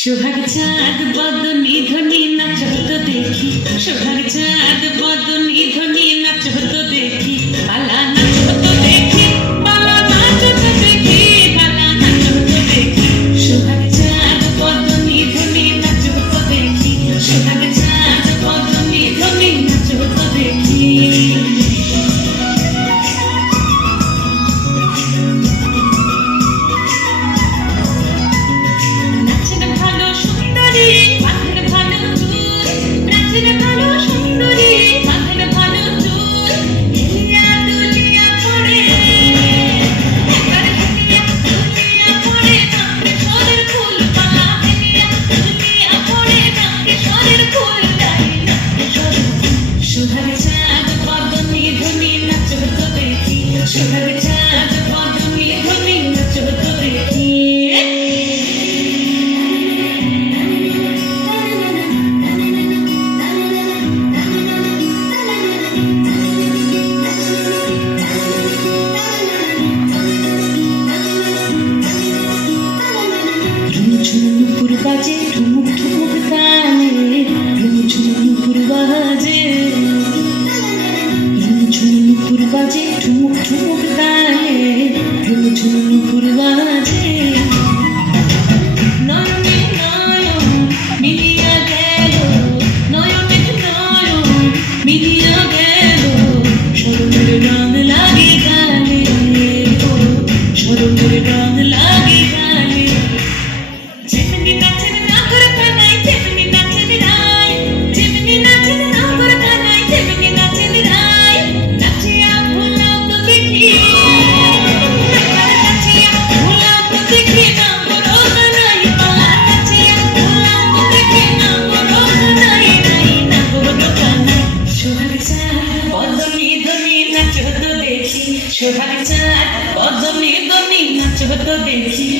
সোহাগ চাঁদ বদনি ধ্বনি নাচ হতো দেখি, সোহাগ চাঁদ বদনি ধ্বনি নাচ হতো দেখি, পালা নাচ হতো দেখি, পালা নাচ হতো দেখি, পালা নাচ হতো দেখি। সোহাগ চাঁদ বদনি ধ্বনি নাচ হতো দেখি, সোহাগ চাঁদ বদনি ধ্বনি নাচ হতো দেখি। সোহাগ চাঁদ বদনি ধ্বনি নাচ হতো দেখি। নুপুর বাজে ঠুমুক ঠুমুক তালে, নুপুর বাজে, নুপুর বাজে ঠুমুক ঠুমুক তালে, নুপুর বাজে। নয়নে নয়ন মিলিয়া গেল, নয়নে নয়ন মিলিয়া গেল, শরণের রং লাগে গালে, শরণের রং লাগে গালে। যেমনি নাচেন নাগর কানাই, তেমনি নাচেন রায়, যেমনি নাচেন নাগর কানাই, তেমনি নাচেন রায়। নাচিয়া ভোলাও তো দেখি, নাচিয়া ভোলাও তো দেখি, নাগর কানাই পালা। নাচিয়া ভোলাও তো দেখি, নাগর কানাই নাই, নাগর কানাই। সোহাগ চাঁদ বদনি ধ্বনি নাচ হতো দেখি, সোহাগ চাঁদ বদনি ধ্বনি নাচ হতো দেখি,